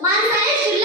满嘴屎